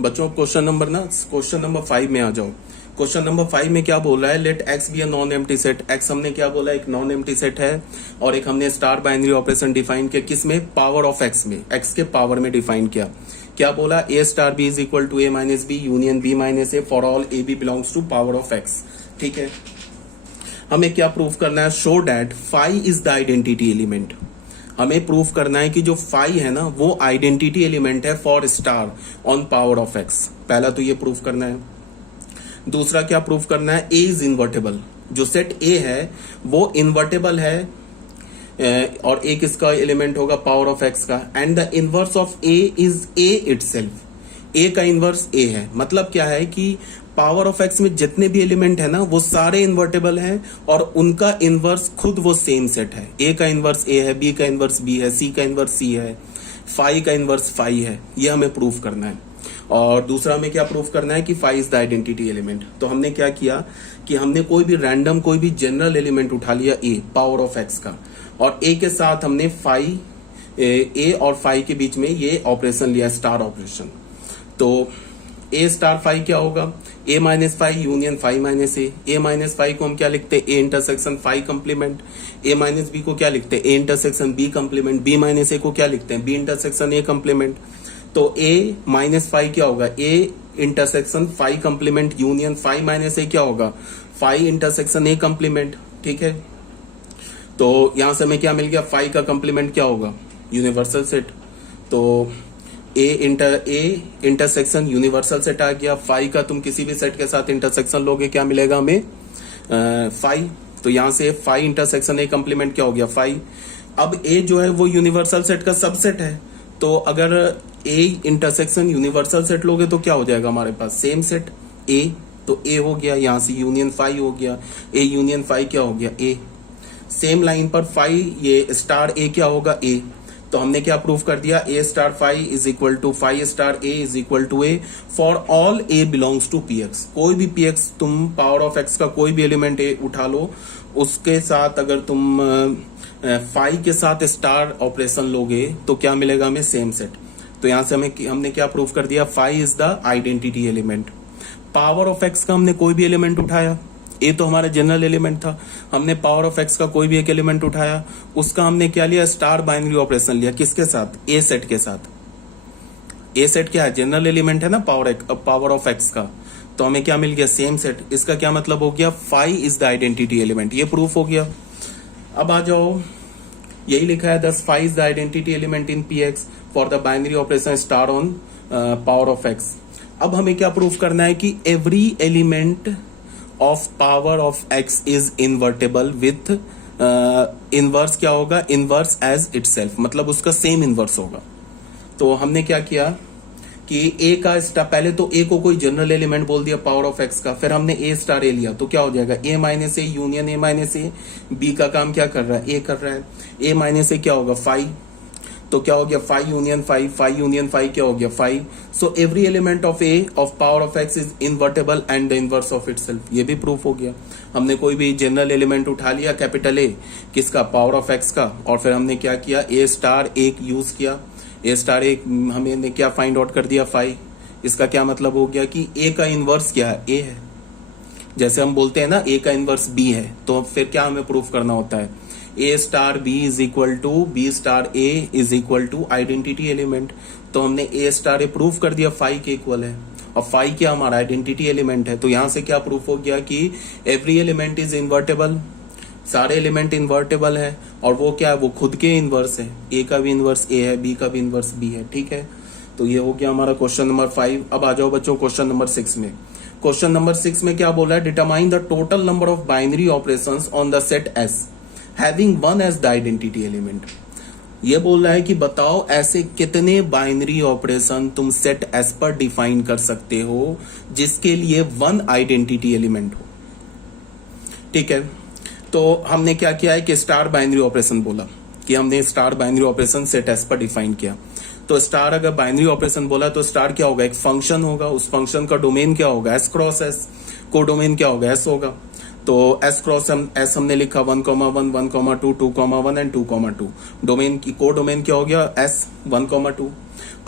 बच्चों question number 5 में आ जाओ। क्वेश्चन नंबर 5 में क्या बोल रहा है, let x be a non empty set. X हमने क्या बोला, एक नॉन एम्प्टी सेट है और एक हमने स्टार बाइनरी ऑपरेशन डिफाइन किया, किस में, पावर ऑफ एक्स में, एक्स के पावर में डिफाइन किया। क्या बोला, A star B is equal to A minus B union B minus A for all A B belongs to power of X. ठीक है, हमें क्या प्रूव करना है, show that phi is the identity element. हमें प्रूफ करना है कि जो फाई है ना वो आइडेंटिटी एलिमेंट है for star on power of x. पहला तो ये प्रूफ करना है। दूसरा क्या प्रूफ करना है, ए इज इन्वर्टेबल। जो सेट ए है वो इन्वर्टेबल है और ए किसका एलिमेंट होगा, पावर ऑफ एक्स का। And the inverse of A is A itself. A का इनवर्स ए है, मतलब क्या है कि पावर ऑफ एक्स में जितने भी एलिमेंट है ना वो सारे इन्वर्टेबल हैं और उनका इनवर्स खुद वो सेम सेट है। ए का इनवर्स ए है, बी का इनवर्स बी है, सी का इनवर्स सी है, फाई का इनवर्स फाई है। ये हमें प्रूफ करना है। और दूसरा हमें क्या प्रूफ करना है कि phi is the identity element. तो हमने क्या किया कि हमने कोई भी रैंडम कोई भी जनरल एलिमेंट उठा लिया ए, पावर ऑफ एक्स का, और ए के साथ हमने फाई ए और फाई के बीच में ये ऑपरेशन लिया, स्टार ऑपरेशन। तो ए स्टार फाई क्या होगा, A minus phi union phi minus A. A minus phi को हम क्या लिखते हैं, A intersection phi complement. A minus B को क्या लिखते हैं, A intersection B complement. B minus A को क्या लिखते हैं, बी इंटरसेक्शन ए कंप्लीमेंट। तो ए माइनस फाई क्या होगा, A intersection phi complement union phi minus A क्या होगा, फाई इंटरसेक्शन ए कंप्लीमेंट। ठीक है, तो यहां से हमें क्या मिल गया, फाई का कंप्लीमेंट क्या होगा, यूनिवर्सल सेट। तो ए इंटरसेक्शन यूनिवर्सल सेट आ गया। फाई का तुम किसी भी सेट के साथ इंटरसेक्शन लोगे क्या मिलेगा हमें, फाई। तो यहां से फाई इंटरसेक्शन ए कंप्लीमेंट क्या हो गया, फाई। अब ए जो है वो यूनिवर्सल सेट का सबसेट है, तो अगर ए इंटरसेक्शन यूनिवर्सल सेट लोगे तो क्या हो जाएगा हमारे पास, सेम सेट ए। तो ए हो गया, यहां से यूनियन फाई हो गया, ए यूनियन फाई क्या हो गया, ए। सेम लाइन पर फाई ये स्टार ए क्या होगा, ए। तो हमने क्या प्रूफ कर दिया, A star phi is equal to phi star A is equal to A for all A belongs to P X. कोई भी पी एक्स, तुम पावर ऑफ एक्स का कोई भी एलिमेंट ए उठा लो, उसके साथ अगर तुम फाई के साथ स्टार ऑपरेशन लोगे तो क्या मिलेगा हमें, सेम सेट। तो यहां से हमने क्या प्रूफ कर दिया, phi is the identity element. Power of x का हमने कोई भी एलिमेंट उठाया, ए तो हमारा जनरल एलिमेंट था, हमने पावर ऑफ एक्स का कोई भी एक एलिमेंट उठाया, उसका हमने क्या लिया, स्टार बाइनरी ऑपरेशन लिया, किसके साथ, ए सेट के साथ। ए सेट क्या है, जनरल एलिमेंट है ना पावर ऑफ एक्स का, तो हमें क्या मिल गया, सेम सेट। इसका क्या मतलब हो गया, phi is the identity element. ये प्रूफ हो गया। अब आ जाओ, यही लिखा है, thus phi is the identity element in P x for the binary operation star on power of x. अब हमें क्या प्रूफ करना है कि every element of power of x is invertible with inverse क्या होगा, इनवर्स एज इटसेल्फ, मतलब उसका सेम इनवर्स होगा। तो हमने क्या किया कि ए का स्टार, पहले तो ए को कोई जनरल एलिमेंट बोल दिया पावर ऑफ एक्स का, फिर हमने ए स्टार ए लिया, तो क्या हो जाएगा, A minus A union A minus A. B का काम क्या कर रहा है, ए कर रहा है। ए माइनस ए क्या होगा, फाई। तो क्या हो गया, phi union phi, phi union phi क्या हो गया, phi. So every element of A of power of x is invertible and the inverse of itself. ये भी प्रूफ हो गया। हमने कोई भी जनरल एलिमेंट उठा लिया, कैपिटल ए किसका, पावर ऑफ एक्स का, और फिर हमने क्या किया, ए स्टार एक यूज किया। ए स्टार एक हमने क्या फाइंड आउट कर दिया, फाई। इसका क्या मतलब हो गया कि ए का इनवर्स क्या है, ए है। जैसे हम बोलते हैं ना ए का इनवर्स बी है, तो फिर क्या हमें प्रूफ करना होता है, A star B is equal to B star A is equal to identity element. तो हमने ए स्टार ए प्रूफ कर दिया फाई के इक्वल है, और फाई क्या हमारा आइडेंटिटी एलिमेंट है। तो यहां से क्या प्रूफ हो गया कि एवरी एलिमेंट इज इन्वर्टेबल, सारे एलिमेंट इन्वर्टेबल है, और वो क्या है, वो खुद के इनवर्स है। ए का भी इनवर्स ए है, बी का भी इनवर्स बी है। ठीक है, तो ये हो गया हमारा क्वेश्चन नंबर 5। अब आ जाओ बच्चों क्वेश्चन नंबर 6 में। क्वेश्चन नंबर 6 में क्या बोला है, determine the total number of binary operations on the set S having one as the identity element. ये बोल रहा है कि बताओ ऐसे कितने बाइनरी ऑपरेशन तुम सेट एस पर डिफाइन कर सकते हो जिसके लिए वन आइडेंटिटी एलिमेंट हो। ठीक है, तो हमने क्या किया है कि स्टार बाइनरी ऑपरेशन बोला, कि हमने star binary operation set S पर डिफाइन किया। तो स्टार अगर बाइनरी ऑपरेशन बोला तो स्टार क्या होगा, एक फंक्शन होगा, उस फंक्शन का डोमेन क्या होगा, एस क्रॉस एस। को डोमेन क्या होगा, एस होगा। तो एस क्रॉस एस हमने लिखा 1,1, 1,2, 2,1 एंड 2,2। डोमेन की को डोमेन क्या हो गया, एस 1,2।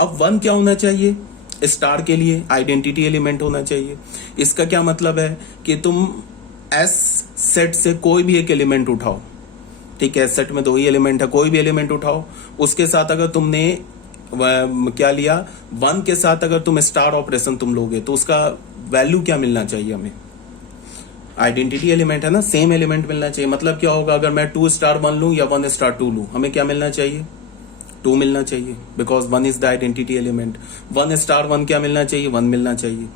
अब 1 क्या होना चाहिए, स्टार के लिए आइडेंटिटी एलिमेंट होना चाहिए। इसका क्या मतलब है कि तुम एस सेट से कोई भी एक एलिमेंट उठाओ, ठीक है, सेट में 2 ही एलिमेंट है, कोई भी एलिमेंट उठाओ, उसके साथ अगर तुमने क्या लिया 1 के साथ अगर तुम स्टार ऑपरेशन तुम लोगे तो उसका वैल्यू क्या मिलना चाहिए हमें, आइडेंटिटी एलिमेंट है ना, सेम एलिमेंट मिलना चाहिए। मतलब क्या होगा, अगर मैं 2 स्टार 1 लूं या 1 स्टार 2 लूं, हमें क्या मिलना चाहिए, 2 मिलना चाहिए, because 1 is the identity element. 1 star 1 क्या मिलना चाहिए, 1 मिलना चाहिए।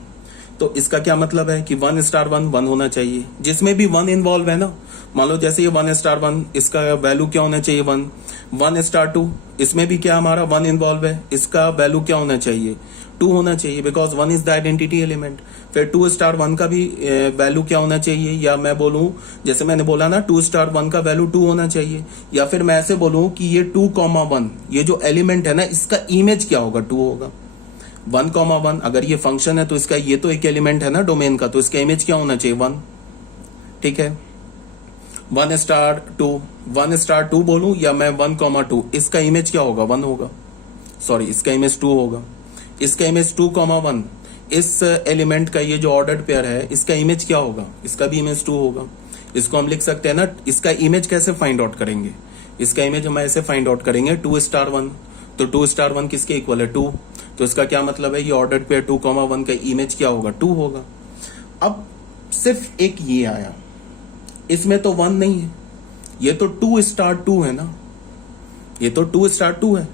तो इसका क्या मतलब है कि 1 स्टार 1 1 होना चाहिए, जिसमें भी 1 इन्वॉल्व है ना। मान लो जैसे ये 1 स्टार 1, इसका वैल्यू क्या होना चाहिए 1। 1 स्टार 2, इसमें भी क्या हमारा 1 इन्वॉल्व है, इसका वैल्यू क्या होना चाहिए, 2 होना चाहिए, because 1 is the identity element. फिर 2 स्टार 1 का भी वैल्यू क्या होना चाहिए, या मैं बोलूं जैसे मैंने बोला ना 2 स्टार 1 का वैल्यू 2 होना चाहिए, या फिर मैं ऐसे बोलूं कि ये 2,1 ये जो एलिमेंट है ना इसका इमेज क्या होगा, 2 होगा। 1,1 अगर ये फंक्शन है तो इसका ये तो एक एलिमेंट है ना डोमेन का, तो इसका इमेज क्या होना चाहिए 1, ठीक है। 1 स्टार 2, 1 स्टार 2 बोलूं या मैं 1,2, इसका इमेज क्या होगा 1 होगा, सॉरी इसका इमेज 2 होगा। इसका इमेज 2,1, इस एलिमेंट का ये जो ऑर्डर्ड पेयर है इसका इमेज क्या होगा, इसका भी इमेज 2 होगा। इसको हम लिख सकते हैं ना, इसका इमेज कैसे फाइंड आउट करेंगे, इसका इमेज हम ऐसे फाइंड आउट करेंगे 2 स्टार 1, तो 2 स्टार 1 किसके इक्वल है 2, तो इसका क्या मतलब है ये ऑर्डर्ड पेयर 2,1 का इमेज क्या होगा 2 होगा। अब सिर्फ एक ये आया, इसमें तो 1 नहीं है, ये तो 2 स्टार 2 है ना, ये तो 2 स्टार 2 है।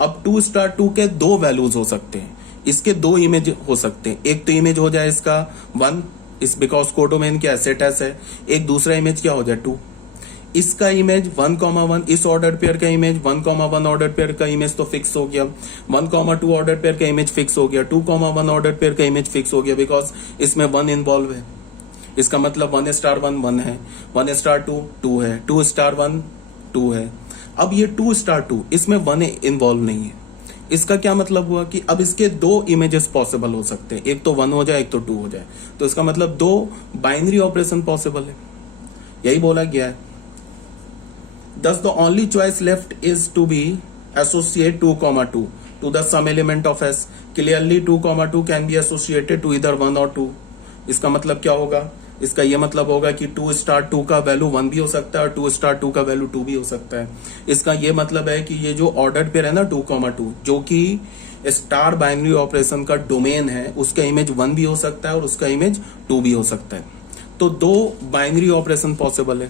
अब 2 स्टार 2 के 2 वैल्यूज हो सकते हैं, इसके 2 इमेज हो सकते हैं। एक तो इमेज हो जाए इसका 1, इस बिकॉज कोडोमेन क्या है सेट एस है। एक दूसरा इमेज क्या हो जाए 2, इसका इमेज 1,1, इस ऑर्डर पेयर का इमेज 1,1 ऑर्डर पेयर का इमेज तो फिक्स हो गया, 1,2 ऑर्डर पेयर का इमेज फिक्स हो गया, 2,1 ऑर्डर पेयर का इमेज फिक्स हो गया, बिकॉज इसमें 1 इन्वॉल्व है। इसका मतलब 1 स्टार 1 1 है, 1 स्टार 2 2 है, 2 स्टार 1 2 है। अब ये 2 स्टार 2 इसमें 1 इन्वॉल्व नहीं है। इसका क्या मतलब हुआ कि अब इसके 2 इमेजेस पॉसिबल हो सकते हैं, एक तो 1 हो जाए एक तो 2 हो जाए, तो इसका मतलब 2 बाइनरी ऑपरेशन पॉसिबल है, यही बोला गया है। Thus the only choice left is to be associate 2,2 to the sum element of S. Clearly 2,2 can be associated to either 1 or 2. इसका मतलब क्या होगा, इसका ये मतलब होगा कि 2 स्टार 2 का वैल्यू 1 भी हो सकता है और 2 स्टार 2 का वैल्यू 2 भी हो सकता है। इसका ये मतलब है कि ये जो ऑर्डर्ड पेयर है ना 2,2 जो कि स्टार बाइनरी ऑपरेशन का डोमेन है, उसका इमेज 1 भी हो सकता है और उसका इमेज 2 भी हो सकता है। तो 2 बाइनरी ऑपरेशन पॉसिबल है।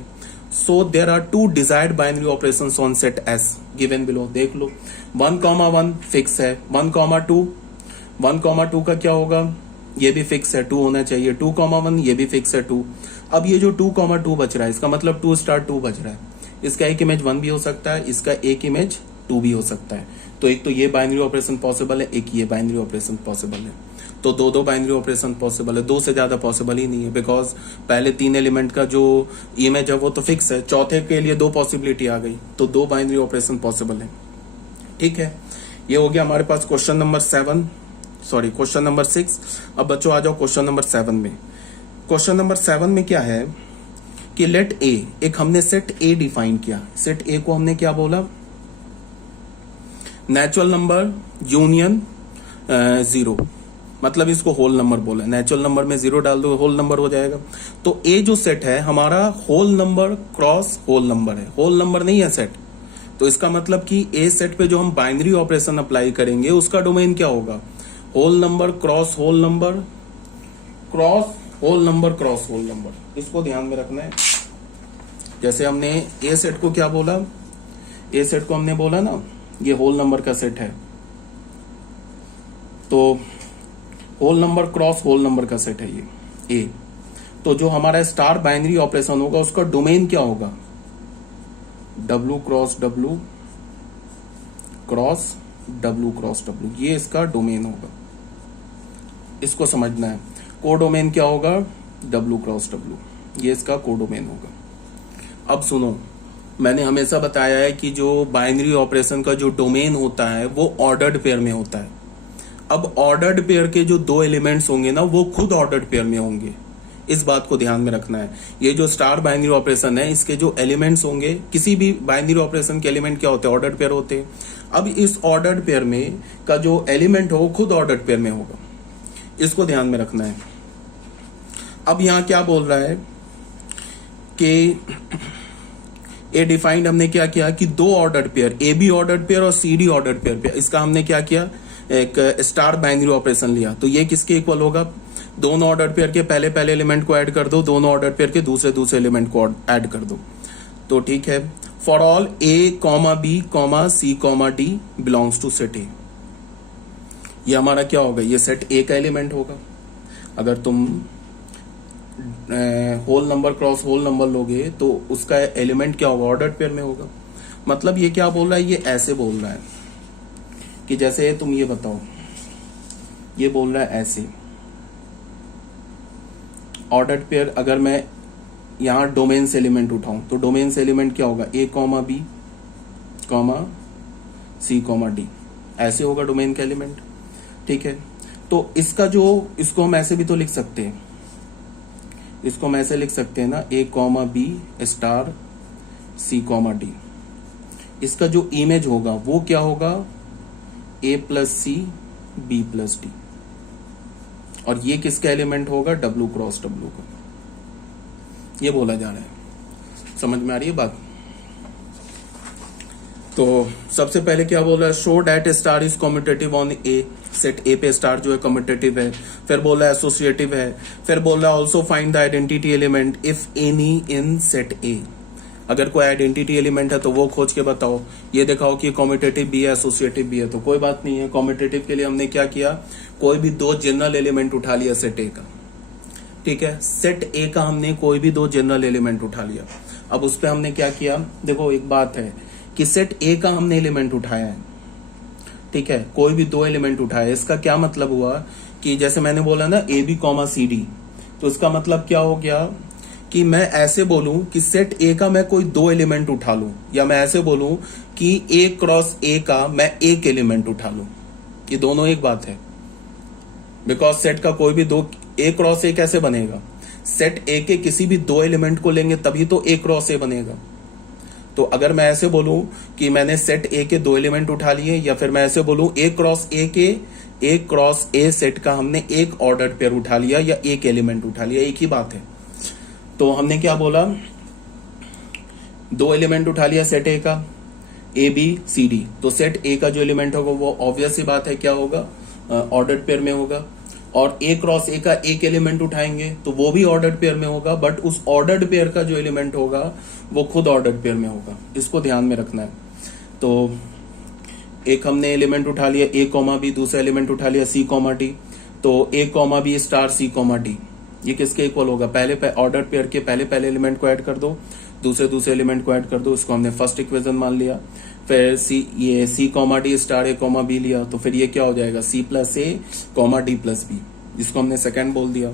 So there are 2 desired binary operations on set S given below। देख लो 1,1 फिक्स है, 1,2 का क्या होगा, ये भी फिक्स है 2 होना चाहिए, 2,1 ये भी फिक्स है 2। अब ये जो 2,2 बच रहा है इसका मतलब 2 स्टार 2 बच रहा है, इसका एक इमेज 1 भी हो सकता है, इसका एक इमेज 2 भी हो सकता है। तो एक तो ये बाइनरी ऑपरेशन पॉसिबल है, एक ये बाइनरी ऑपरेशन पॉसिबल है। तो 2 बाइनरी ऑपरेशन पॉसिबल है, 2 से ज्यादा पॉसिबल ही नहीं है, बिकॉज पहले 3 एलिमेंट का जो इमेज है वो तो फिक्स है, चौथे के लिए 2 पॉसिबिलिटी आ गई, तो 2 बाइनरी ऑपरेशन पॉसिबल है। ठीक है, ये हो गया हमारे पास क्वेश्चन नंबर 6। अब बच्चों आ जाओ क्वेश्चन नंबर 7 में। क्वेश्चन नंबर 7 में क्या है कि लेट ए, एक हमने सेट ए डिफाइन किया। सेट ए को हमने क्या बोला, नेचुरल नंबर यूनियन 0, मतलब इसको होल नंबर बोला। नेचुरल नंबर में 0 डाल दो होल नंबर हो जाएगा। तो ए जो सेट है हमारा whole number cross whole number है, होल नंबर नहीं है सेट। तो इसका मतलब कि ए सेट पे जो हम बाइनरी ऑपरेशन अप्लाई करेंगे उसका डोमेन क्या होगा, whole number cross whole number cross whole number cross whole number. इसको ध्यान में रखना है। जैसे हमने ए सेट को क्या बोला, ए सेट को हमने बोला ना ये होल नंबर का सेट है, तो whole number cross whole number का सेट है ये ए। तो जो हमारा स्टार बाइनरी ऑपरेशन होगा उसका डोमेन क्या होगा, W cross W cross W cross W, ये इसका डोमेन होगा। इसको समझना है। कोडोमेन क्या होगा, W क्रॉस W, ये इसका कोडोमेन होगा। अब सुनो, मैंने हमेशा बताया है कि जो बाइनरी ऑपरेशन का जो डोमेन होता है वो ऑर्डर्ड पेयर में होता है। अब ऑर्डर्ड पेयर के जो 2 एलिमेंट्स होंगे ना वो खुद ऑर्डर्ड पेयर में होंगे, इस बात को ध्यान में रखना है। ये जो स्टार बाइनरी ऑपरेशन है, इसके जो एलिमेंट्स होंगे, किसी भी बाइनरी ऑपरेशन के एलिमेंट क्या होते हैं, ऑर्डर्ड पेयर होते हैं। अब इस ऑर्डर्ड पेयर में का जो एलिमेंट हो वो खुद ऑर्डर्ड पेयर में होगा, इसको ध्यान में रखना है। अब यहां क्या बोल रहा है कि ए डिफाइंड हमने क्या किया कि दो ordered pair, a B ordered pair और सी डी ऑर्डर्ड पेयर, इसका हमने क्या किया, एक स्टार बाइनरी ऑपरेशन लिया। तो ये किसके इक्वल होगा, दोनों ऑर्डर पेयर के पहले पहले एलिमेंट को ऐड कर दो, दोनों ऑर्डर पेयर के दूसरे दूसरे एलिमेंट को ऐड कर दो। तो ठीक है, for all a comma b comma c comma d belongs to set A, ये हमारा क्या होगा, ये सेट ए का एलिमेंट होगा। अगर तुम whole number cross whole number लोगे तो उसका एलिमेंट क्या होगा, ऑर्डर पेयर में होगा। मतलब ये क्या बोल रहा है, ये ऐसे बोल रहा है कि जैसे तुम ये बताओ, ये बोल रहा है ऐसे, ऑर्डर्ड पेयर अगर मैं यहां डोमेन से एलिमेंट उठाऊं तो डोमेन से एलिमेंट क्या होगा, ए comma b comma c comma D, ऐसे होगा डोमेन का एलिमेंट। ठीक है, तो इसका जो, इसको हम ऐसे भी तो लिख सकते हैं, इसको हम ऐसे लिख सकते हैं ना, A comma B star C comma D. इसका जो इमेज होगा वो क्या होगा, A plus C B plus D, और ये किसका एलिमेंट होगा, डब्ल्यू क्रॉस डब्ल्यू का। ये बोला जा रहा है, समझ में आ रही है बात। तो सबसे पहले क्या बोला है, show that star is commutative on A, set ए पे स्टार जो है कम्यूटेटिव है। फिर बोला एसोसिएटिव है। फिर बोला also find the identity element if any in set ए, अगर कोई आइडेंटिटी एलिमेंट है तो वो खोज के बताओ। ये दिखाओ कि कम्यूटेटिव भी है एसोसिएटिव भी है, तो कोई बात नहीं है। कम्यूटेटिव के लिए हमने क्या किया, कोई भी दो जनरल एलिमेंट उठा लिया सेट ए का। ठीक है, सेट ए का हमने कोई भी दो जनरल एलिमेंट उठा लिया। अब उस पर हमने क्या किया, देखो एक बात है कि सेट ए का हमने एलिमेंट उठाया है, ठीक है, कोई भी दो एलिमेंट उठाया। इसका क्या मतलब हुआ कि जैसे मैंने बोला ना a b comma c d, तो इसका मतलब क्या हो गया कि मैं ऐसे बोलूं कि सेट ए का मैं कोई दो एलिमेंट उठा लूं, या मैं ऐसे बोलूं कि ए क्रॉस ए का मैं एक एलिमेंट उठा लूं, ये दोनों एक बात है। बिकॉज सेट का कोई भी दो, ए क्रॉस ए कैसे बनेगा, सेट ए के किसी भी दो एलिमेंट को लेंगे तभी तो ए क्रॉस ए बनेगा। तो अगर मैं ऐसे बोलूं कि मैंने सेट ए के दो एलिमेंट उठा लिए, या फिर मैं ऐसे बोलूं ए क्रॉस ए के, ए क्रॉस ए सेट का हमने एक ऑर्डर्ड पेयर उठा लिया या एक एलिमेंट उठा लिया, एक ही बात है। तो हमने क्या बोला, दो एलिमेंट उठा लिया सेट ए का, ए बी सी डी, तो सेट ए का जो एलिमेंट होगा वो ऑब्वियस सी बात है क्या होगा, ऑर्डर्ड पेयर में होगा। और ए क्रॉस ए का एक एलिमेंट उठाएंगे तो वो भी ऑर्डर्ड पेयर में होगा, बट उस ऑर्डर्ड पेयर का जो एलिमेंट होगा वो खुद ऑर्डर्ड पेयर में होगा, इसको ध्यान में रखना है। तो एक हमने एलिमेंट उठा लिया ए कॉमा बी, दूसरा एलिमेंट उठा लिया सी कॉमा डी, तो ए comma B star C comma D, ये किसके इक्वल होगा, पहले ऑर्डर पेयर के पहले पहले एलिमेंट को ऐड कर दो, दूसरे दूसरे एलिमेंट को ऐड कर दो, इसको हमने फर्स्ट इक्वेशन मान लिया। फिर ये सी कॉमा डी स्टार ए कॉमा बी लिया, तो फिर ये क्या हो जाएगा, सी प्लस ए कॉमा डी प्लस बी, जिसको हमने सेकंड बोल दिया।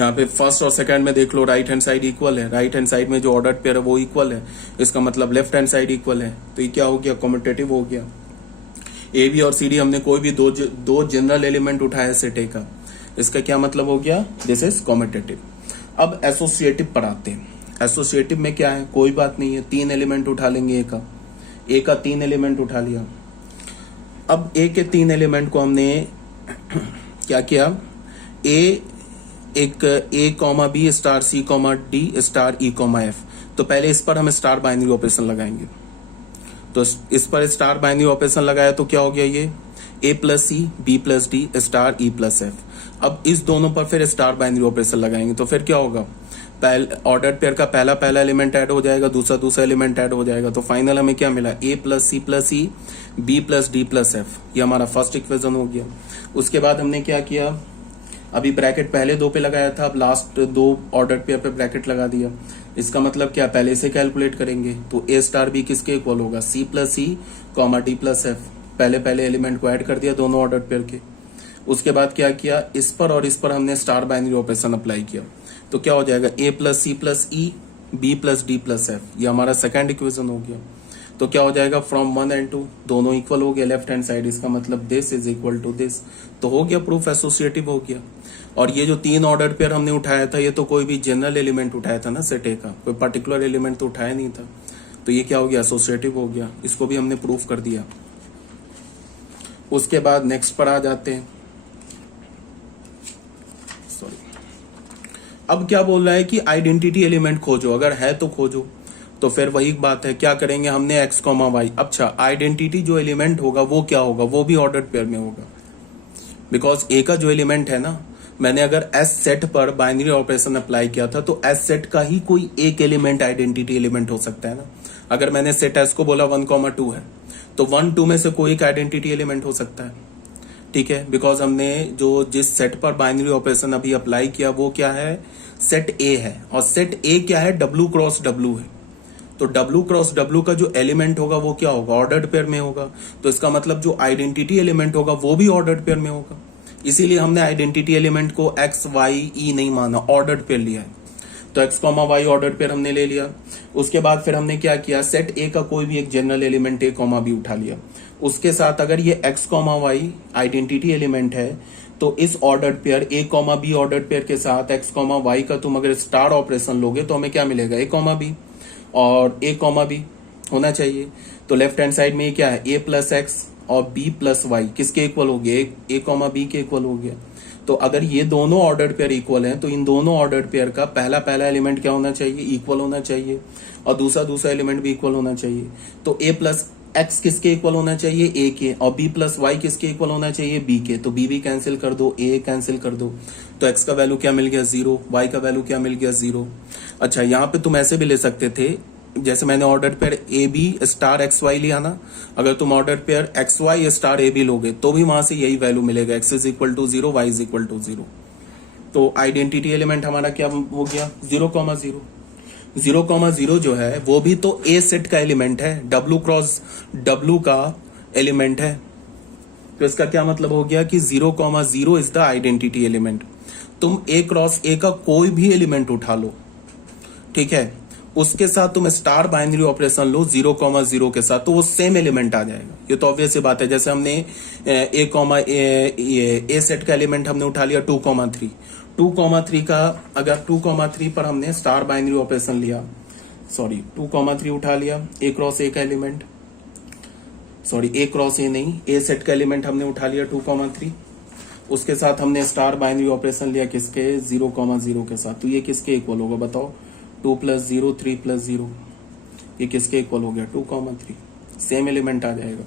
यहाँ पे फर्स्ट और सेकंड में देख लो, राइट हैंड साइड इक्वल है, राइट हैंड साइड में जो ऑर्डर्ड पेयर है वो इक्वल है, इसका मतलब लेफ्ट हैंड साइड इक्वल है, तो ये क्या हो गया, कम्यूटेटिव हो गया। ए बी और सी डी हमने कोई भी दो जनरल एलिमेंट उठाया सेट ए का, इसका क्या मतलब हो गया, दिस इज कम्यूटेटिव। अब एसोसिएटिव पर आते हैं। एसोसिएटिव में क्या है, कोई बात नहीं है, तीन एलिमेंट उठा लेंगे ए का तीन एलिमेंट उठा लिया। अब ए के तीन एलिमेंट को हमने क्या किया, ए comma B star C comma D star ई कॉमा एफ, तो पहले इस पर हम स्टार बाइनरी ऑपरेशन लगाएंगे। तो इस पर स्टार बाइनरी ऑपरेशन लगाया तो क्या हो गया, ये A plus C B plus D star E plus F. अब इस दोनों पर फिर स्टार बाइनरी ऑपरेशन लगाएंगे, तो फिर क्या होगा, ऑर्डर्ड पेयर का पहला पहला एलिमेंट ऐड हो जाएगा, दूसरा दूसरा एलिमेंट ऐड हो जाएगा, तो फाइनल हमें क्या मिला, A plus C B plus D plus F, ये हमारा फर्स्ट इक्वेशन हो गया। उसके बाद हमने क्या किया, अभी ब्रैकेट पहले दो पे लगाया था, अब लास्ट दो ऑर्डर्ड पेयर पे ब्रैकेट लगा दिया। इसका मतलब क्या, पहले से कैलकुलेट करेंगे, तो ए स्टार बी किसके इक्वल होगा, सी प्लस सी कॉमा डी प्लस एफ, पहले पहले एलिमेंट को ऐड कर दिया दोनों ऑर्डर्ड पेयर के। उसके बाद क्या किया, इस पर और इस पर हमने स्टार बाइनरी ऑपरेशन अप्लाई किया, तो क्या हो जाएगा, A plus E B plus D plus F, ये हमारा सेकंड इक्वेशन हो गया। तो क्या हो जाएगा फ्रॉम 1 and 2 दोनों इक्वल हो गया लेफ्ट हैंड साइड, इसका मतलब this is equal to this, तो हो गया प्रूफ एसोसिएटिव हो गया। और ये जो 3 ऑर्डर पेयर हमने उठाया था ये तो कोई भी जनरल एलिमेंट उठाया था ना सेट ए का, कोई पर्टिकुलर एलिमेंट तो उठाया नहीं था, तो ये क्या हो गया एसोसिएटिव हो गया, इसको भी हमने प्रूफ कर दिया। उसके बाद नेक्स्ट पर आ जाते हैं। सॉरी, अब क्या बोल रहा है कि आइडेंटिटी एलिमेंट खोजो, अगर है तो खोजो, तो फिर वही बात है क्या करेंगे हमने एक्स कॉमा वाई। अच्छा, आइडेंटिटी जो एलिमेंट होगा वो क्या होगा, वो भी ऑर्डर्ड पेयर में होगा, बिकॉज ए का जो एलिमेंट है ना, मैंने अगर एस सेट पर बाइनरी ऑपरेशन अप्लाई किया था तो एस सेट का ही कोई एक एलिमेंट आइडेंटिटी एलिमेंट हो सकता है ना। अगर मैंने सेट एस को बोला 1,2 है तो 1, 2 में से कोई एक आइडेंटिटी एलिमेंट हो सकता है, ठीक है, बिकॉज हमने जो जिस सेट पर बाइनरी ऑपरेशन अभी अप्लाई किया वो क्या है, सेट ए है, और सेट ए क्या है, W क्रॉस W है, तो W क्रॉस W का जो एलिमेंट होगा वो क्या होगा, ऑर्डर्ड पेयर में होगा, तो इसका मतलब जो आइडेंटिटी एलिमेंट होगा वो भी ऑर्डर्ड पेयर में होगा। इसीलिए हमने आइडेंटिटी एलिमेंट को एक्स वाई ई नहीं माना, ऑर्डर्ड पेयर लिया है, तो x comma y ordered pair हमने ले लिया। उसके बाद फिर हमने क्या किया, सेट ए का कोई भी एक general element a comma b उठा लिया, उसके साथ अगर ये x comma y identity element है तो इस ordered pair a comma b ordered pair के साथ एक्स कॉमा वाई का तुम अगर स्टार ऑपरेशन लोगे तो हमें क्या मिलेगा, ए कॉमा बी, और ए कॉमा बी होना चाहिए। तो लेफ्ट हैंड साइड में ये क्या है, ए प्लस एक्स और बी प्लस वाई किसके इक्वल हो गया, ए कॉमा बी के इक्वल हो गया। तो अगर ये दोनों ऑर्डर्ड पेयर इक्वल हैं तो इन दोनों ऑर्डर्ड पेयर का पहला एलिमेंट क्या होना चाहिए, इक्वल होना चाहिए, और दूसरा एलिमेंट भी इक्वल होना चाहिए। तो ए प्लस एक्स किसके इक्वल होना चाहिए, ए के, और बी प्लस वाई किसके इक्वल होना चाहिए, बी के, तो बी कैंसिल कर दो, ए कैंसिल कर दो, तो एक्स का वैल्यू क्या मिल गया 0, वाई का वैल्यू क्या मिल गया 0। अच्छा, यहाँ पे तुम ऐसे भी ले सकते थे, जैसे मैंने order pair a b star x y लिया ना, अगर तुम order pair x y star a b लोगे तो भी वहां से यही वैल्यू मिलेगा, x is equal to 0, y is equal to 0। तो आइडेंटिटी एलिमेंट हमारा क्या हो गया, 0,0। 0,0 जो है वो भी तो ए सेट का एलिमेंट है, W क्रॉस W का एलिमेंट है, तो इसका क्या मतलब हो गया कि 0,0 इज द आइडेंटिटी एलिमेंट। तुम ए क्रॉस ए का कोई भी एलिमेंट उठा लो, ठीक है, उसके साथ तुम स्टार बाइनरी ऑपरेशन लो 0,0 के साथ, तो वो सेम एलिमेंट आ जाएगा। ये तो ऑब्वियस सी बात है, जैसे हमने ए सेट का एलिमेंट हमने उठा लिया 2,3, 2,3 का अगर 2,3 पर हमने स्टार बाइनरी ऑपरेशन लिया, सॉरी 2,3 उठा लिया, ए क्रॉस ए का एलिमेंट, सॉरी ए क्रॉस ए नहीं, ए सेट का एलिमेंट हमने उठा लिया 2,3, उसके साथ हमने स्टार बाइनरी ऑपरेशन लिया किसके, 0,0 के साथ, तो ये किसके इक्वल होगा बताओ, 2 + 0 3 + 0, ये किसके इक्वल हो गया, 2,3, सेम एलिमेंट आ जाएगा।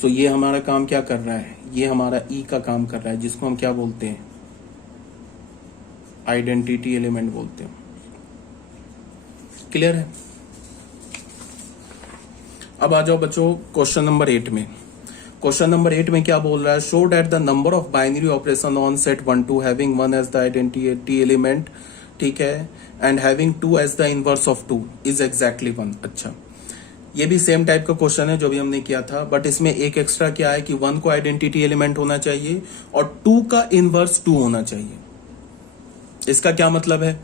सो ये हमारा काम क्या कर रहा है, ये हमारा ई का काम कर रहा है, जिसको हम क्या बोलते हैं, आइडेंटिटी एलिमेंट बोलते हैं। क्लियर है। अब आ जाओ बच्चों क्वेश्चन नंबर 8 में। क्वेश्चन नंबर 8 में क्या बोल रहा है, show that the number of binary operation on set 1 2 having 1 as the identity element, ठीक है, and having 2 as the inverse of 2 is exactly 1। अच्छा, ये भी सेम टाइप का क्वेश्चन है जो भी हमने किया था, बट इसमें एक एक्स्ट्रा क्या है कि 1 को आइडेंटिटी एलिमेंट होना चाहिए और 2 का इनवर्स 2 होना चाहिए। इसका क्या मतलब है,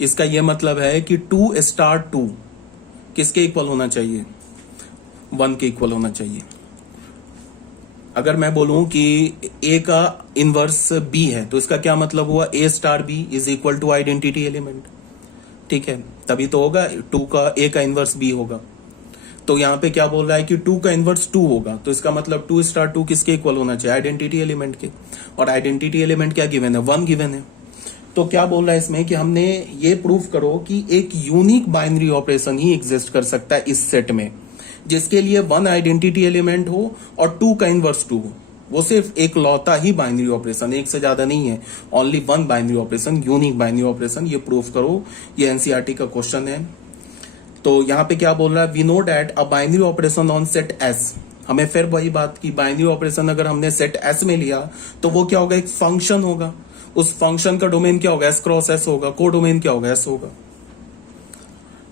इसका यह मतलब है कि 2 स्टार 2 किसके इक्वल होना चाहिए, 1 के इक्वल होना चाहिए। अगर मैं बोलूं कि ए का इनवर्स बी है तो इसका क्या मतलब हुआ, A star B is equal to identity element, ठीक है, तभी तो होगा 2 का ए का इनवर्स बी होगा। तो यहाँ पे क्या बोल रहा है कि 2 का इनवर्स 2 होगा, तो इसका मतलब 2 स्टार 2 किसके इक्वल होना चाहिए, आइडेंटिटी एलिमेंट के, और आइडेंटिटी एलिमेंट क्या गिवन है, 1 गिवन है। तो क्या बोल रहा है इसमें कि हमने ये प्रूफ करो कि एक यूनिक बाइनरी ऑपरेशन ही एग्जिस्ट कर सकता है इस सेट में, जिसके लिए 1 आइडेंटिटी एलिमेंट हो और 2 का इनवर्स 2 हो। वो सिर्फ एक लौता ही बाइनरी ऑपरेशन, एक से ज्यादा नहीं है, only 1 binary operation, unique binary operation, ये प्रूफ करो। ये एनसीईआरटी का क्वेश्चन है। तो यहाँ पे क्या बोल रहा है, we know that a binary operation on set S, हमें फिर वही बात की, बाइनरी ऑपरेशन अगर हमने सेट एस में लिया तो वो क्या होगा, एक फंक्शन होगा, उस फंक्शन का डोमेन क्या होगा, एस क्रॉस एस होगा, को डोमेन क्या होगा, एस होगा,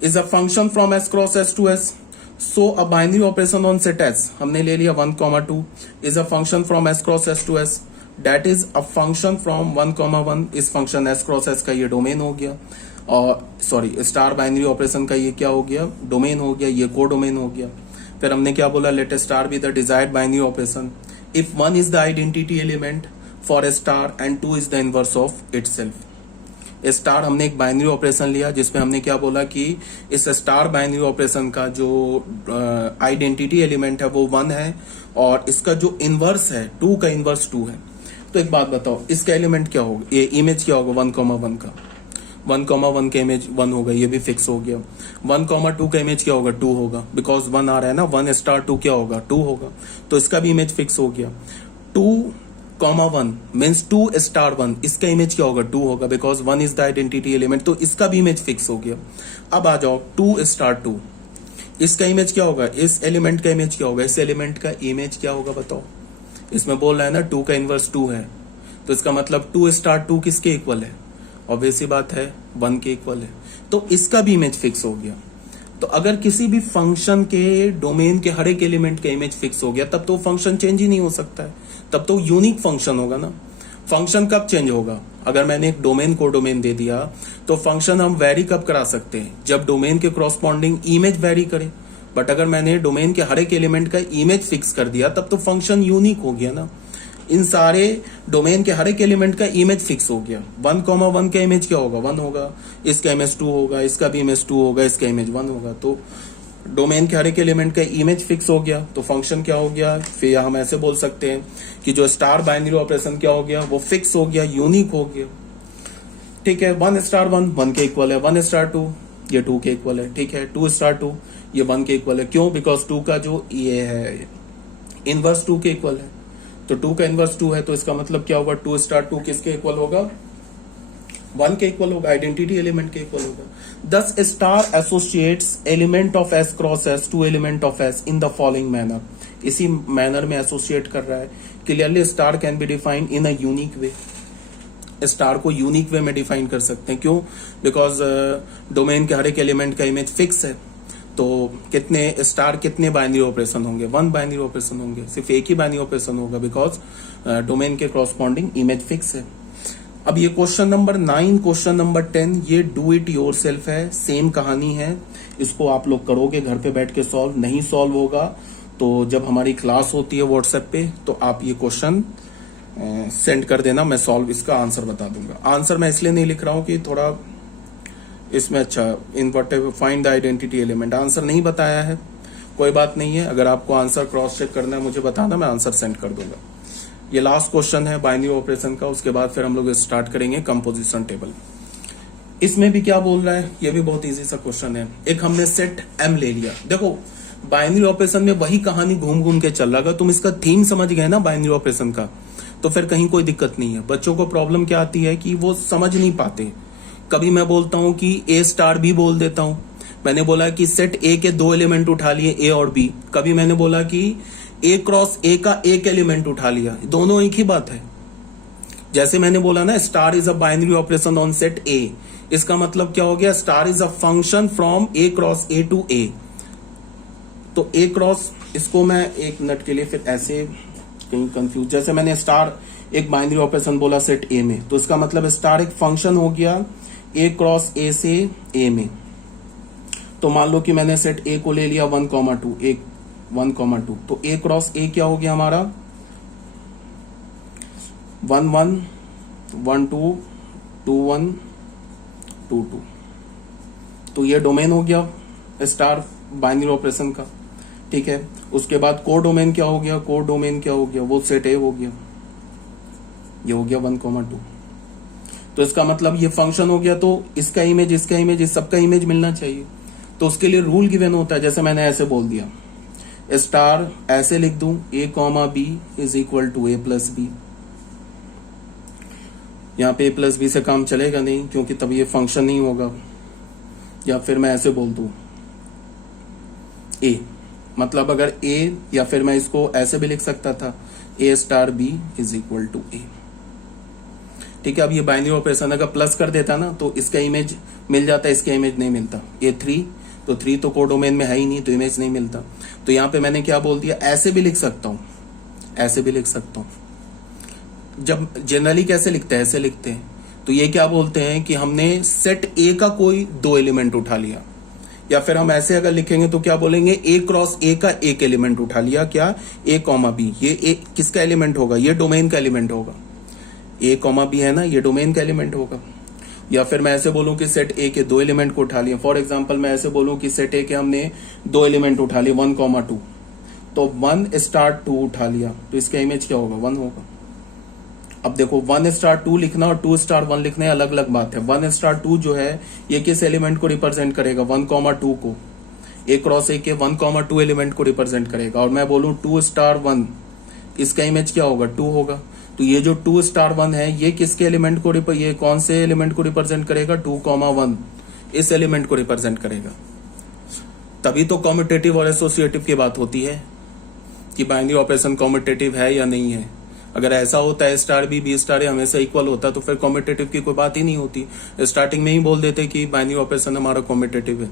is a function from S cross S to S. So a binary operation on set S हमने ले लिया 1,2 is a function from S cross S to S, that is a function from 1,1, इस function S cross S का ये domain हो गया। और sorry star binary operation का ये क्या हो गया, डोमेन हो गया, ये को डोमेन हो गया। फिर हमने क्या बोला, let star be the desired binary operation if 1 is the identity element for A star and 2 is the inverse of itself. Star हमने एक बाइनरी ऑपरेशन लिया जिसमें हमने क्या बोला कि इस स्टार बाइनरी ऑपरेशन का जो आइडेंटिटी एलिमेंट है वो 1 है और इसका जो इनवर्स है 2 का इनवर्स 2 है। तो एक बात बताओ, इसका एलिमेंट क्या होगा, ये इमेज क्या होगा 1,1 का, 1,1 का इमेज 1 होगा, ये भी फिक्स हो गया। 1,2 का इमेज क्या होगा 2 होगा, बिकॉज 1 आ रहा है ना, 1 स्टार 2 क्या होगा 2 होगा, तो इसका भी इमेज फिक्स हो गया। 2,1 मीन्स 2 स्टार 1, इसका इमेज क्या होगा 2 होगा, because 1 is the identity element, तो इसका भी इमेज फिक्स हो गया। अब आ जाओ 2 स्टार 2, इसका इमेज क्या होगा, इस एलिमेंट का इमेज क्या होगा, इस एलिमेंट का इमेज क्या होगा बताओ। इसमें बोल रहा है ना 2 का इनवर्स 2 है, तो इसका मतलब 2 स्टार 2 किसके इक्वल है, ऑब्वियस सी बात है 1 के इक्वल है, तो इसका भी इमेज फिक्स हो गया। तो अगर किसी भी फंक्शन के डोमेन के हर एक एलिमेंट का इमेज फिक्स हो गया तब तो फंक्शन चेंज ही नहीं हो सकता है, तब तो यूनिक फंक्शन होगा ना। फंक्शन कब चेंज होगा, अगर मैंने एक डोमेन को डोमेन दे दिया तो फंक्शन हम वेरी कब करा सकते हैं, जब डोमेन के क्रॉसपॉन्डिंग इमेज वेरी करे। बट अगर मैंने डोमेन के हर एक एलिमेंट का इमेज फिक्स कर दिया तब तो फंक्शन यूनिक हो गया ना। इन सारे डोमेन के हर एक एलिमेंट का इमेज फिक्स हो गया। 1,1 का इमेज क्या होगा 1 होगा, इसका इमेज 2 होगा, इसका भी इमेज 2 होगा, इसका इमेज 1 होगा, तो डोमेन के हर एक एलिमेंट का इमेज फिक्स हो गया, तो फंक्शन क्या हो गया। फिर हम ऐसे बोल सकते हैं कि जो स्टार बाइनरी ऑपरेशन क्या हो गया, वो फिक्स हो गया, यूनिक हो गया। ठीक है, 1 स्टार 1 के इक्वल है, 1 स्टार 2 ये 2 के इक्वल है। ठीक है, 2 स्टार 2 ये 1 के इक्वल है, क्यों, बिकॉज 2 का जो ये है इनवर्स 2 के इक्वल है, तो 2 का इनवर्स 2 है, तो इसका मतलब क्या होगा 2 स्टार 2 किसके इक्वल होगा 1 के इक्वल होगा, आइडेंटिटी एलिमेंट के इक्वल होगा। Thus star associates element of S cross S to element of S in the following manner, इसी मैनर में एसोसिएट कर रहा है। Clearly star can be defined in a unique way, star को unique way में define कर सकते हैं, क्यों, बिकॉज डोमेन के हर एक एलिमेंट का इमेज फिक्स है, तो कितने स्टार कितने बाइनरी ऑपरेशन होंगे 1 बाइनरी ऑपरेशन होंगे, सिर्फ एक ही बाइनरी ऑपरेशन होगा, बिकॉज डोमेन के क्रॉसपॉन्डिंग इमेज फिक्स है। अब ये क्वेश्चन नंबर 9, क्वेश्चन नंबर 10 ये डू इट योर सेल्फ है, सेम कहानी है, इसको आप लोग करोगे घर पे बैठ के सॉल्व, नहीं सॉल्व होगा तो जब हमारी क्लास होती है व्हाट्सएप पे तो आप ये क्वेश्चन सेंड कर देना, मैं सॉल्व इसका आंसर बता दूंगा। आंसर मैं इसलिए नहीं लिख रहा हूं कि थोड़ा इसमें अच्छा in whatever find the identity element, answer नहीं बताया है, कोई बात नहीं है, अगर आपको आंसर क्रॉस चेक करना है मुझे बताना, मैं आंसर सेंड कर दूंगा। ये लास्ट क्वेश्चन है बाइनरी ऑपरेशन का, उसके बाद फिर हम लोग स्टार्ट करेंगे कंपोजिशन टेबल। इसमें भी क्या बोल रहा है, ये भी बहुत इजी सा क्वेश्चन है। एक हमने सेट एम ले लिया, देखो बाइनरी ऑपरेशन में वही कहानी घूम घूम के चल रहा है, तुम इसका थीम समझ गए ना बाइनरी ऑपरेशन का, तो फिर कहीं कोई दिक्कत नहीं है। बच्चों को प्रॉब्लम क्या आती है कि वो समझ नहीं पाते, कभी मैं बोलता हूं कि ए स्टार बी बोल देता हूं, मैंने बोला कि सेट ए के 2 एलिमेंट उठा लिए ए और बी, कभी मैंने बोला कि ए क्रॉस ए का एक एलिमेंट उठा लिया, दोनों एक ही बात है। जैसे मैंने बोला ना star is a binary operation on set A, इसका मतलब क्या हो गया, star is a function from A cross A to A, तो ए क्रॉस, इसको मैं एक मिनट के लिए फिर ऐसे कहीं कंफ्यूज, जैसे मैंने स्टार एक बाइनरी ऑपरेशन बोला सेट ए में, तो इसका मतलब स्टार एक फंक्शन हो गया ए क्रॉस ए से ए में। तो मान लो कि मैंने सेट ए को ले लिया 1,2, एक 1,2, तो ए क्रॉस ए क्या हो गया हमारा 1,1, 1,2, 2,1, 2,2, तो ये डोमेन हो गया स्टार बाइनरी ऑपरेशन का। ठीक है, उसके बाद कोर डोमेन क्या हो गया, कोर डोमेन क्या हो गया, वो सेट ए हो गया, ये हो गया 1,2, तो इसका मतलब ये फंक्शन हो गया, तो इसका इमेज इस सबका इमेज मिलना चाहिए, तो उसके लिए रूल गिवन होता है। जैसे मैंने ऐसे बोल दिया स्टार, ऐसे लिख दूं A comma B is equal to A plus B, यहाँ पे ए प्लस बी से काम चलेगा नहीं क्योंकि तब ये फंक्शन नहीं होगा। या फिर मैं ऐसे बोल दूं ए, मतलब अगर ए, या फिर मैं इसको ऐसे भी लिख सकता था A star B is equal to A. ठीक है, अब ये बाइनरी ऑपरेशन अगर प्लस कर देता ना तो इसका इमेज मिल जाता, इसका इमेज नहीं मिलता। ये 3, तो 3 तो कोडोमेन में है ही नहीं, तो इमेज नहीं मिलता। तो यहाँ पे मैंने क्या बोल दिया, ऐसे भी लिख सकता हूं, ऐसे भी लिख सकता हूं। जब जनरली कैसे लिखते हैं, ऐसे लिखते हैं, तो तो ये क्या बोलते हैं कि हमने सेट ए का कोई दो एलिमेंट उठा लिया, या फिर हम ऐसे अगर लिखेंगे तो क्या बोलेंगे, ए क्रॉस ए का एक एलिमेंट उठा लिया, क्या, ए कॉमा बी। ये ए किसका एलिमेंट होगा, ये डोमेन का एलिमेंट होगा। ए कॉमा बी है ना, ये डोमेन का एलिमेंट होगा। या फिर मैं ऐसे बोलूं कि सेट ए के दो एलिमेंट को उठा लिया। फॉर एग्जांपल मैं ऐसे बोलूं कि सेट ए के हमने दो एलिमेंट उठा लिए 1, 2, तो 1 स्टार 2 उठा लिया, तो इसका इमेज क्या होगा, 1 होगा। अब देखो 1 स्टार 2 लिखना और 2 स्टार 1 लिखना अलग अलग बात है। 1 स्टार 2 जो है ये किस एलिमेंट को रिप्रेजेंट करेगा, 1, 2 को, ए क्रॉस ए के 1, 2 एलिमेंट को रिप्रेजेंट करेगा। और मैं बोलूं 2 स्टार 1, इसका इमेज क्या होगा, 2 होगा। तो ये जो 2 स्टार 1 है ये किसके एलिमेंट को, ये कौन से एलिमेंट को रिप्रेजेंट करेगा, 2, 1, इस एलिमेंट को रिप्रेजेंट करेगा। तभी तो कॉम्यूटेटिव और एसोसिएटिव की बात होती है कि बाइनरी ऑपरेशन कॉम्यूटेटिव है या नहीं है। अगर ऐसा होता है स्टार बी स्टार ए हमेशा इक्वल होता तो फिर कॉम्यूटेटिव की कोई बात ही नहीं होती, स्टार्टिंग में ही बोल देते कि बाइनरी ऑपरेशन हमारा कॉम्यूटेटिव है।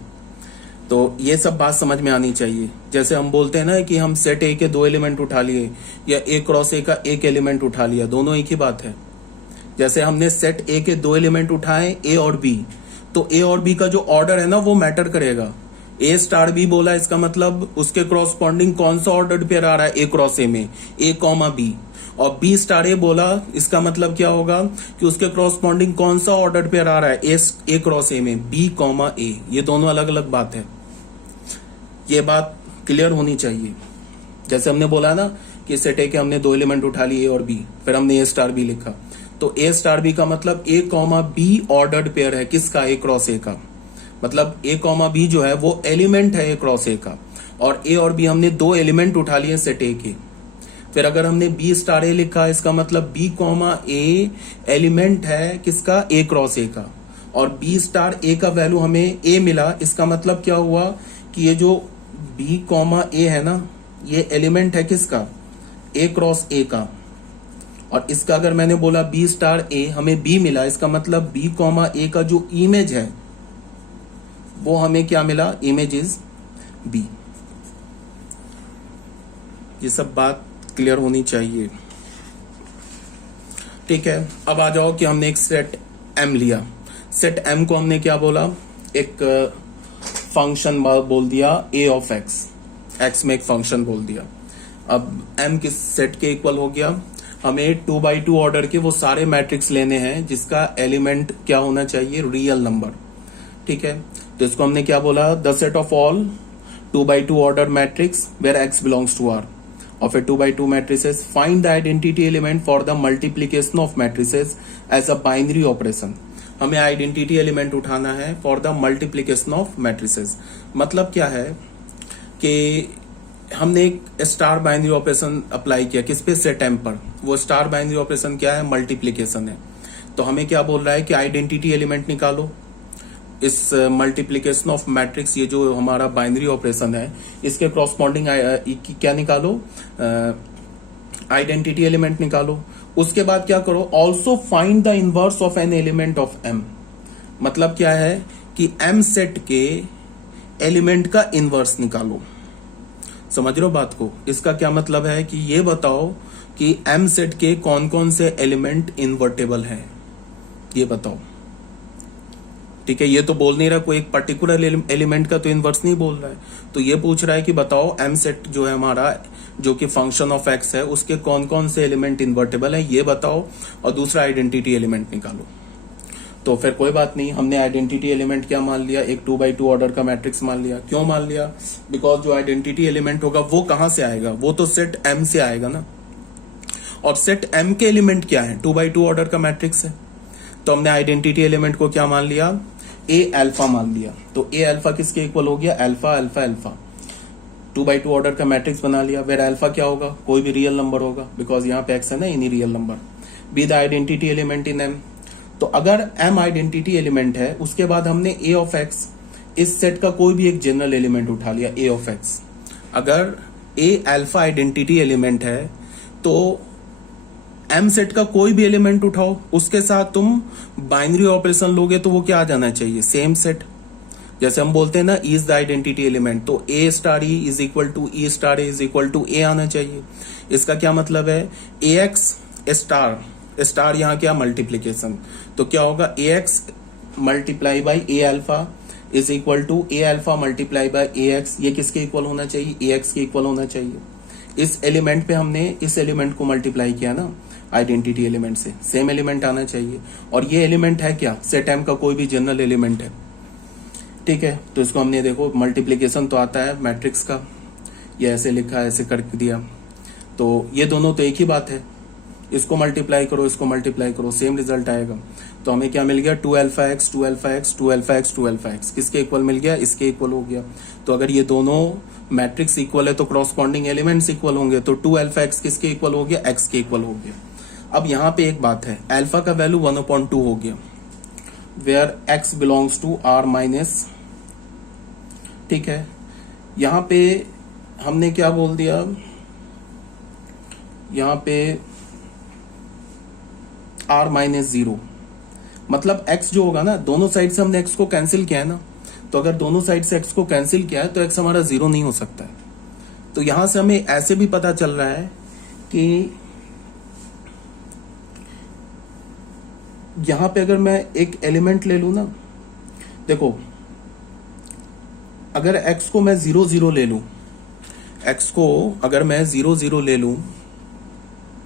तो ये सब बात समझ में आनी चाहिए। जैसे हम बोलते हैं ना कि हम सेट ए के दो एलिमेंट उठा लिए या ए क्रॉस ए का एक एलिमेंट उठा लिया, दोनों एक ही बात है। जैसे हमने सेट ए के दो एलिमेंट उठाए ए और बी, तो ए और बी का जो ऑर्डर है ना वो मैटर करेगा। ए स्टार बी बोला, इसका मतलब उसके क्रॉसपॉन्डिंग कौन सा ऑर्डर्ड पेयर आ रहा है ए क्रॉस ए में, ए कॉमा बी। और बी स्टार ए बोला, इसका मतलब क्या होगा कि उसके क्रॉसपॉन्डिंग कौन सा ऑर्डर्ड पेयर आ रहा है ए क्रॉस ए में, बी कॉमा ए। ये दोनों अलग अलग बात है, ये बात क्लियर होनी चाहिए। जैसे हमने बोला ना कि सेट ए के हमने दो एलिमेंट उठा लिए ए और बी, फिर हमने ए स्टार बी लिखा, तो ए स्टार बी का मतलब ए कॉमा बी ऑर्डर्ड पेयर है किसका, ए क्रॉस ए का। मतलब ए कॉमा बी जो है वो एलिमेंट है ए क्रॉस ए का, और ए और बी हमने दो एलिमेंट उठा लिए सेट ए के। फिर अगर हमने बी स्टार ए लिखा, इसका मतलब बी कॉमा ए एलिमेंट है किसका, ए क्रॉस ए का, और बी स्टार ए का वैल्यू हमें ए मिला। इसका मतलब क्या हुआ कि ये जो बी कॉमा ए है ना, ये एलिमेंट है किसका, ए क्रॉस ए का। और इसका अगर मैंने बोला बी स्टार ए, हमें बी मिला, इसका मतलब बी कॉमा ए का जो इमेज है वो हमें क्या मिला, इमेज इज बी। ये सब बात क्लियर होनी चाहिए, ठीक है। अब आ जाओ कि हमने एक सेट एम लिया। सेट एम को हमने क्या बोला, एक फंक्शन बोल दिया ए ऑफ एक्स, एक्स में एक फंक्शन बोल दिया। अब एम किस सेट के इक्वल हो गया, हमें 2x2 ऑर्डर के वो सारे मैट्रिक्स लेने हैं जिसका एलिमेंट क्या होना चाहिए, रियल नंबर, ठीक है। तो इसको हमने क्या बोला, the set of all 2x2 order matrix where x belongs to R. और फिर 2x2 matrices, find the identity element for the multiplication of matrices as a binary operation. हमें आइडेंटिटी एलिमेंट उठाना है for the multiplication of matrices. मतलब क्या है कि हमने एक स्टार बाइनरी ऑपरेशन अप्लाई किया किस पे, सेट एम पर। वो स्टार बाइनरी ऑपरेशन क्या है, मल्टीप्लीकेशन है। तो हमें क्या बोल रहा है कि आइडेंटिटी एलिमेंट निकालो इस मल्टीप्लीकेशन ऑफ मैट्रिक्स, ये जो हमारा बाइनरी ऑपरेशन है इसके क्रॉसपॉन्डिंग क्या निकालो, आइडेंटिटी एलिमेंट निकालो। उसके बाद क्या करो, also find the inverse of an element of M. मतलब क्या है कि एम सेट के एलिमेंट का इनवर्स निकालो। समझ रहे हो बात को, इसका क्या मतलब है कि ये बताओ कि एम सेट के कौन कौन से एलिमेंट इन्वर्टेबल हैं, ये बताओ, ठीक है। ये तो बोल नहीं रहा कोई एक पर्टिकुलर एलिमेंट का तो इनवर्स नहीं बोल रहा है, तो ये पूछ रहा है कि बताओ एम सेट जो है हमारा, जो कि फंक्शन ऑफ एक्स है, उसके कौन कौन से एलिमेंट इन्वर्टेबल है ये बताओ, और दूसरा आइडेंटिटी एलिमेंट निकालो। तो फिर कोई बात नहीं, हमने आइडेंटिटी एलिमेंट क्या मान लिया, एक 2x2 ऑर्डर का मैट्रिक्स मान लिया। क्यों मान लिया, बिकॉज जो आइडेंटिटी एलिमेंट होगा वो कहां से आएगा, वो तो सेट एम से आएगा ना। और सेट एम के एलिमेंट क्या है, 2x2 ऑर्डर का मैट्रिक्स है। तो हमने आइडेंटिटी एलिमेंट को क्या मान लिया, ए अल्फा मान लिया। तो ए अल्फा किसके इक्वल हो गया, alpha alpha alpha. 2x2 order का मैट्रिक्स बना लिया, वेर अल्फा क्या होगा, कोई भी रियल नंबर होगा, बिकॉज यहाँ पे एक्स है ना, any real number. Be the identity element in M. तो अगर एम आइडेंटिटी एलिमेंट है, उसके बाद हमने ए ऑफ एक्स, इस सेट का कोई भी एक जनरल एलिमेंट उठा लिया, ए ऑफ एक्स। अगर ए अल्फा आइडेंटिटी एलिमेंट है तो एम सेट का कोई भी एलिमेंट उठाओ, उसके साथ तुम बाइनरी ऑपरेशन लोगे तो वो क्या आ जाना चाहिए, सेम सेट। जैसे हम बोलते हैं ना इज द आइडेंटिटी एलिमेंट, तो A star E is equal to E star A is equal to A आना चाहिए। इसका क्या मतलब है, ए एक्स स्टार स्टार यहाँ क्या मल्टीप्लीकेशन, तो क्या होगा A X multiply by A alpha is equal to A alpha multiply by A X. ये किसके इक्वल होना चाहिए, ए एक्स के इक्वल होना चाहिए। इस एलिमेंट पे हमने इस एलिमेंट को मल्टीप्लाई किया ना आइडेंटिटी एलिमेंट से, सेम एलिमेंट आना चाहिए। और ये एलिमेंट है क्या, सेट एम का कोई भी जनरल एलिमेंट है, ठीक है। तो इसको हमने देखो मल्टीप्लीकेशन तो आता है मैट्रिक्स का, ये ऐसे लिखा ऐसे कर दिया, तो ये दोनों तो एक ही बात है। इसको मल्टीप्लाई करो इसको मल्टीप्लाई करो सेम रिजल्ट आएगा। तो हमें क्या मिल गया, 2 alpha x 2 alpha x 2 alpha x 2 alpha x किसके इक्वल मिल गया, इसके इक्वल हो गया। तो अगर ये दोनों मैट्रिक्स इक्वल है तो क्रॉसपॉन्डिंग एलिमेंट्स इक्वल होंगे, तो 2 अल्फा एक्स किसके इक्वल हो गया, एक्स के इक्वल हो गया। अब यहाँ पे एक बात है, अल्फा का वैल्यू 1/2 हो गया, where x belongs to R minus, ठीक है। यहाँ पे हमने क्या बोल दिया, यहाँ पे आर माइनस 0, मतलब x जो होगा ना, दोनों साइड से हमने x को कैंसिल किया है ना, तो अगर दोनों साइड से x को कैंसिल किया है तो x हमारा 0 नहीं हो सकता है। तो यहां से हमें ऐसे भी पता चल रहा है कि यहां पे अगर मैं एक एलिमेंट ले लू ना, देखो अगर x को मैं 0 0 ले लू, x को अगर मैं 0 0 ले लू